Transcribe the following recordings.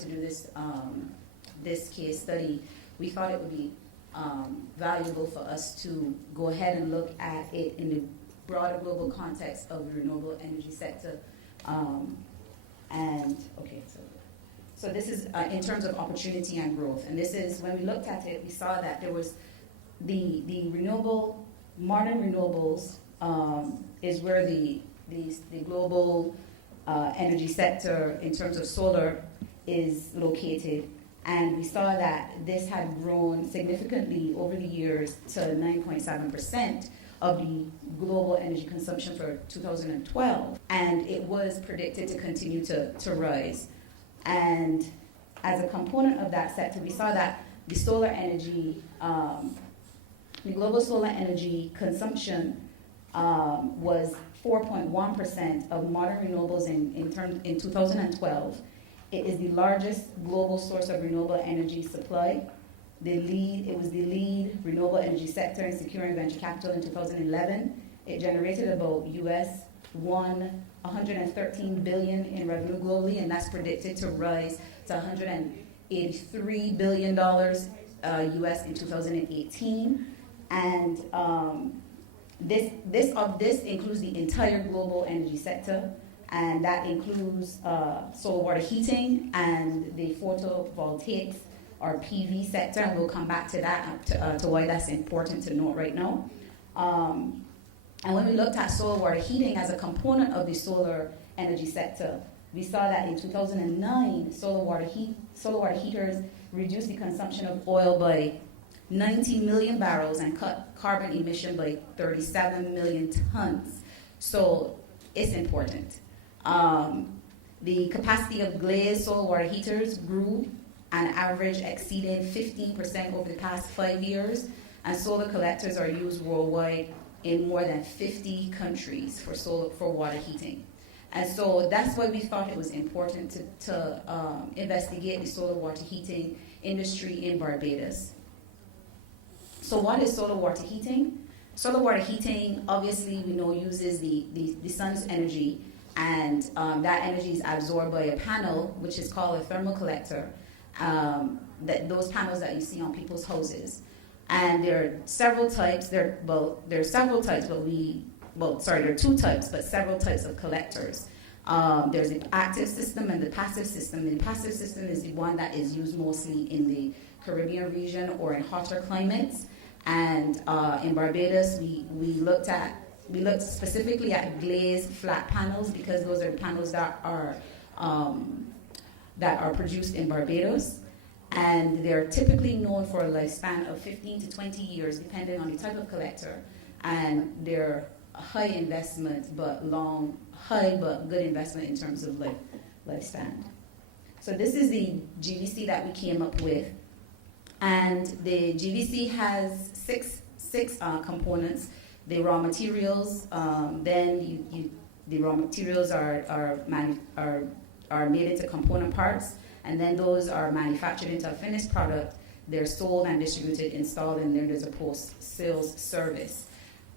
to do this case study, we thought it would be valuable for us to go ahead and look at it in the broader global context of the renewable energy sector. So this is in terms of opportunity and growth. And this is, when we looked at it, we saw that there was the modern renewables is where the global energy sector in terms of solar is located. And we saw that this had grown significantly over the years to 9.7% of the global energy consumption for 2012. And it was predicted to continue to rise. And as a component of that sector, we saw that the solar energy, the global solar energy consumption was 4.1% of modern renewables in 2012. It is the largest global source of renewable energy supply. It was the lead renewable energy sector in securing venture capital in 2011. It generated about US $113 billion in revenue globally, and that's predicted to rise to $183 billion US in 2018. And this includes the entire global energy sector, and that includes solar water heating and the photovoltaics or PV sector, and we'll come back to that, to why that's important to note right now. And when we looked at solar water heating as a component of the solar energy sector, we saw that in 2009, solar water heaters reduced the consumption of oil by 90 million barrels and cut carbon emission by 37 million tons. So it's important. The capacity of glazed solar water heaters grew an average exceeding 15% over the past 5 years, and solar collectors are used worldwide in more than 50 countries for water heating. And so that's why we thought it was important to investigate the solar water heating industry in Barbados. So what is solar water heating? Solar water heating, obviously, we know uses the sun's energy, and that energy is absorbed by a panel, which is called a thermal collector, those panels that you see on people's houses. And there are several types. There are several types, there are two types, but several types of collectors. There's the active system and the passive system. The passive system is the one that is used mostly in the Caribbean region or in hotter climates. And in Barbados, we looked specifically at glazed flat panels, because those are the panels that are produced in Barbados. And they're typically known for a lifespan of 15 to 20 years, depending on the type of collector. And they're high investment, but good investment in terms of lifespan. So this is the GVC that we came up with. And the GVC has six components. The raw materials, the raw materials are made into component parts, and then those are manufactured into a finished product. They're sold and distributed, installed, and then there's a post-sales service.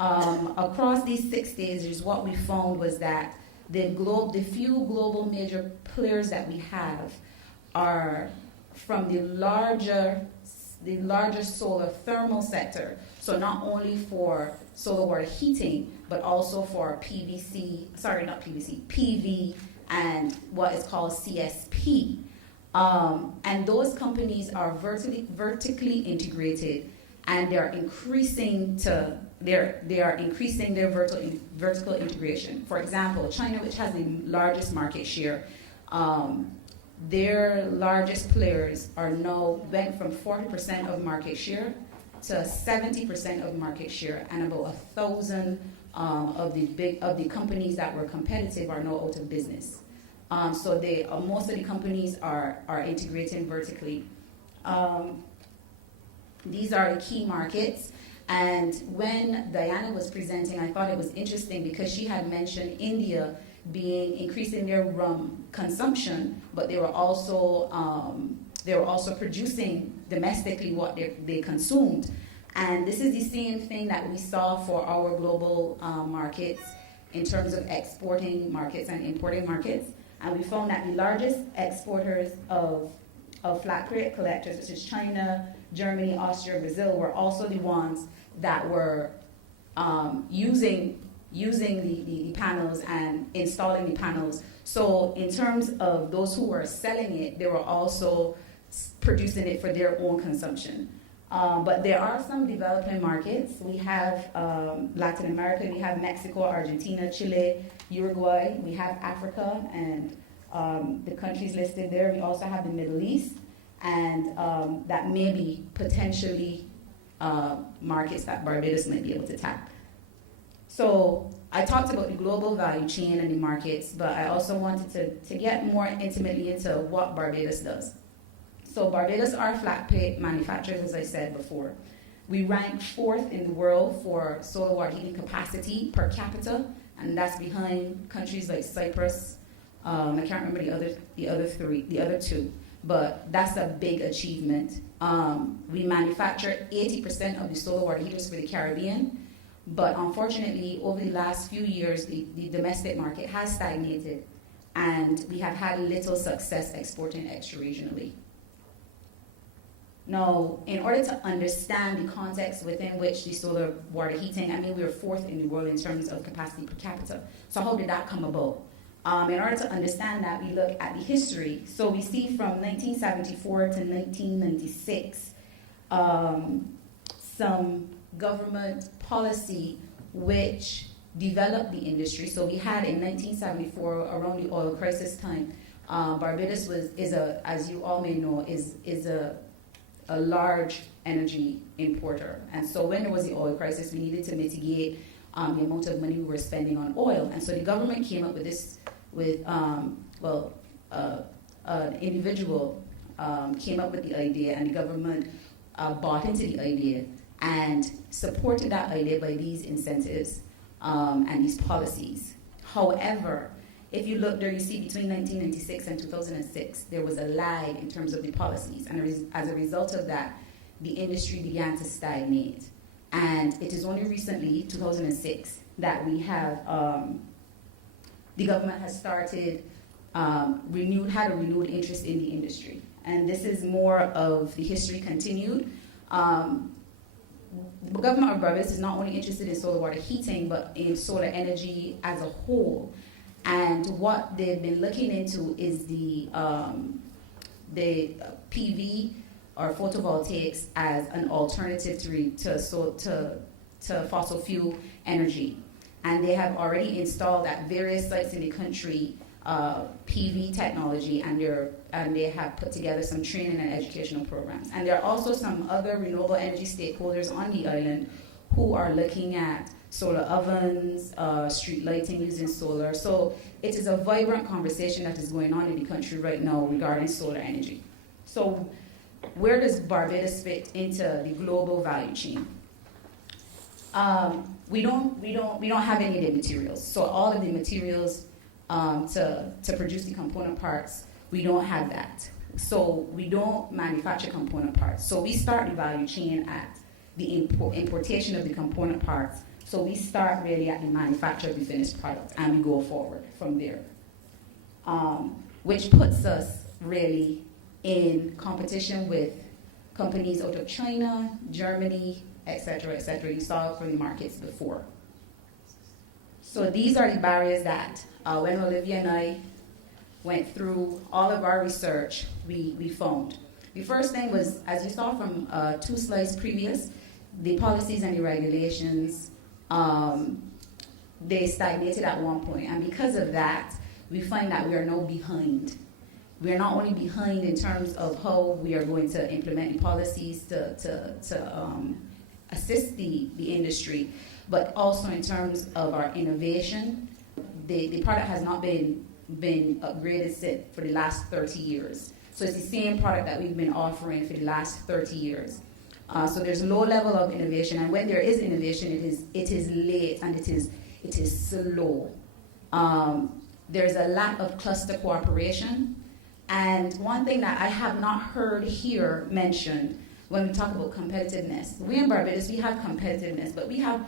Across these 6 stages, what we found was that the few global major players that we have are from the larger solar thermal sector. So not only for solar water heating, but also for PV and what is called CSP. And those companies are vertically integrated, and they are increasing their vertical integration. For example, China, which has the largest market share, their largest players are now went from 40% of market share to 70% of market share, and about 1,000 of the companies that were competitive are now out of business. So most of the companies are integrating vertically. These are the key markets. And when Diana was presenting, I thought it was interesting because she had mentioned India increasing their rum consumption, but they were also producing domestically what they consumed. And this is the same thing that we saw for our global markets in terms of exporting markets and importing markets. And we found that the largest exporters of flat plate collectors, such as China, Germany, Austria, Brazil, were also the ones that were using the panels and installing the panels. So in terms of those who were selling it, they were also producing it for their own consumption. But there are some developing markets. We have Latin America, we have Mexico, Argentina, Chile, Uruguay, we have Africa, and the countries listed there. We also have the Middle East, and that may be potentially markets that Barbados might be able to tap. So I talked about the global value chain and the markets, but I also wanted to get more intimately into what Barbados does. So Barbados are flat plate manufacturers, as I said before. We rank 4th in the world for solar water heating capacity per capita, and that's behind countries like Cyprus. I can't remember the other two, but that's a big achievement. We manufacture 80% of the solar water heaters for the Caribbean, but unfortunately, over the last few years, the domestic market has stagnated, and we have had little success exporting extra-regionally. Now, in order to understand the context within which the solar water heating, we were 4th in the world in terms of capacity per capita. So how did that come about? In order to understand that, we look at the history. So we see from 1974 to 1996, some government policy which developed the industry. So we had in 1974, around the oil crisis time, Barbados as you all may know, is a large energy importer. And so when there was the oil crisis, we needed to mitigate the amount of money we were spending on oil. And so the government came up with this, an individual came up with the idea, and the government bought into the idea and supported that idea by these incentives and these policies. However, if you look there, you see between 1996 and 2006, there was a lag in terms of the policies. And as a result of that, the industry began to stagnate. And it is only recently, 2006, that we have, the government has started, had a renewed interest in the industry. And this is more of the history continued. The government of Barbados is not only interested in solar water heating, but in solar energy as a whole. And what they've been looking into is the PV or photovoltaics as an alternative to fossil fuel energy. And they have already installed at various sites in the country PV technology, and they have put together some training and educational programs. And there are also some other renewable energy stakeholders on the island who are looking at solar ovens, street lighting using solar. So it is a vibrant conversation that is going on in the country right now regarding solar energy. So where does Barbados fit into the global value chain? We don't have any of the materials. So all of the materials to produce the component parts, we don't have that. So we don't manufacture component parts. So we start the value chain at the importation of the component parts. So we start really at the manufacture of the finished product, and we go forward from there, which puts us really in competition with companies out of China, Germany, et cetera, et cetera. You saw it from the markets before. So these are the barriers that when Olivia and I went through all of our research, we found. The first thing was, as you saw from 2 slides previous, the policies and the regulations, they stagnated at one point. And because of that, we find that we are now behind. We are not only behind in terms of how we are going to implement the policies to assist the industry, but also in terms of our innovation. The product has not been upgraded for the last 30 years. So it's the same product that we've been offering for the last 30 years. So there's a low level of innovation, and when there is innovation, it is late and it is slow. There's a lack of cluster cooperation, and one thing that I have not heard here mentioned when we talk about competitiveness, we in Barbados, we have competitiveness, but we have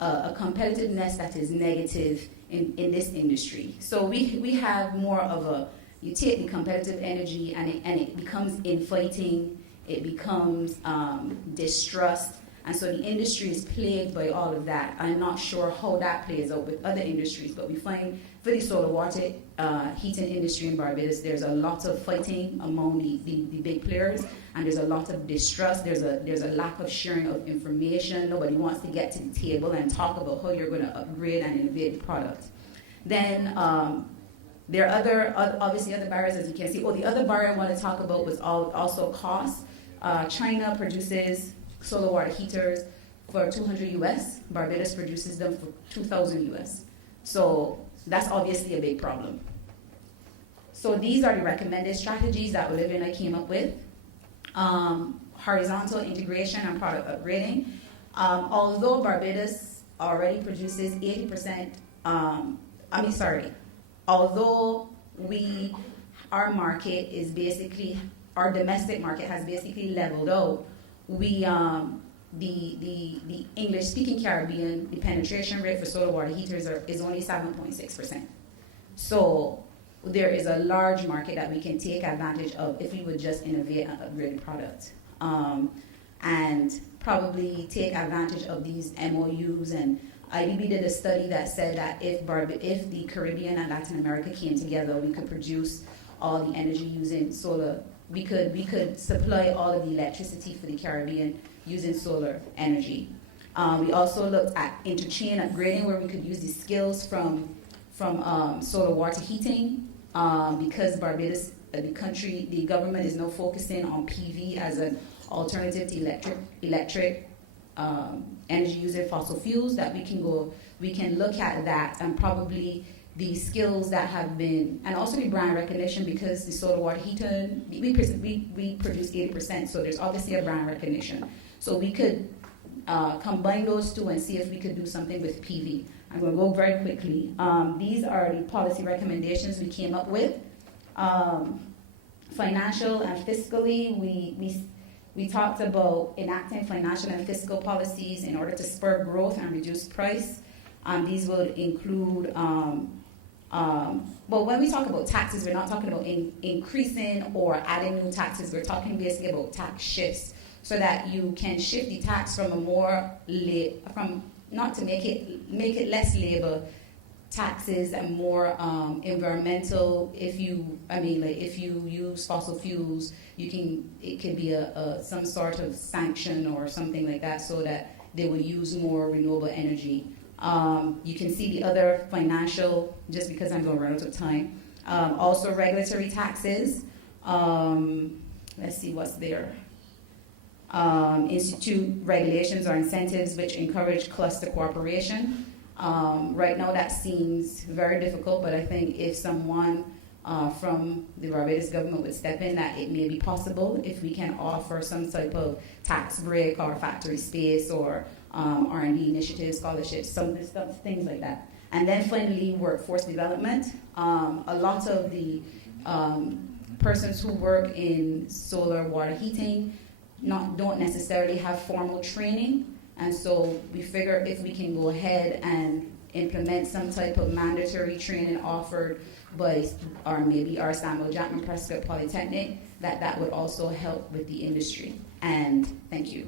a competitiveness that is negative in this industry. So we have more of a, you take the competitive energy and it becomes infighting, it becomes distrust, and so the industry is plagued by all of that. I'm not sure how that plays out with other industries, but we find for the solar water heating industry in Barbados, there's a lot of fighting among the big players, and there's a lot of distrust. There's a lack of sharing of information. Nobody wants to get to the table and talk about how you're going to upgrade and innovate the product. Then there are obviously other barriers, as you can see. The other barrier I want to talk about was also cost. China produces solar water heaters for 200 US. Barbados produces them for 2,000 US. So that's obviously a big problem. So these are the recommended strategies that Olivia and I came up with. Horizontal integration and product upgrading. Although Barbados already produces 80%, although our market is basically, our domestic market has basically leveled out, we the English-speaking Caribbean, the penetration rate for solar water heaters is only 7.6%. So there is a large market that we can take advantage of if we would just innovate and upgrade the product. And probably take advantage of these MOUs. And IDB did a study that said that if the Caribbean and Latin America came together, we could produce all the energy using solar. We could supply all of the electricity for the Caribbean using solar energy. We also looked at interchain upgrading, where we could use the skills from solar water heating, because Barbados, the government is now focusing on PV as an alternative to electric energy using fossil fuels. That we can look at that, and probably the skills that have been, and also the brand recognition, because the solar water heater, we produce 80%, so there's obviously a brand recognition. So we could combine those two and see if we could do something with PV. I'm going to go very quickly. These are the policy recommendations we came up with. Financial and fiscally, we talked about enacting financial and fiscal policies in order to spur growth and reduce price. These would include, well, when we talk about taxes, we're not talking about increasing or adding new taxes. We're talking basically about tax shifts, so that you can shift the tax from not to make it less labor taxes and more environmental. If you use fossil fuels, it could be some sort of sanction or something like that, so that they will use more renewable energy. You can see the other financial, just because I'm going to run out of time. Also regulatory taxes. Let's see what's there. Institute regulations or incentives which encourage cluster cooperation. Right now that seems very difficult, but I think if someone from the Barbados government would step in, that it may be possible if we can offer some type of tax break or factory space or R&D initiatives, scholarships, things like that. And then finally, workforce development. A lot of the persons who work in solar water heating don't necessarily have formal training, and so we figure if we can go ahead and implement some type of mandatory training offered by maybe our Samuel Jackman Prescott Polytechnic, that would also help with the industry. And thank you.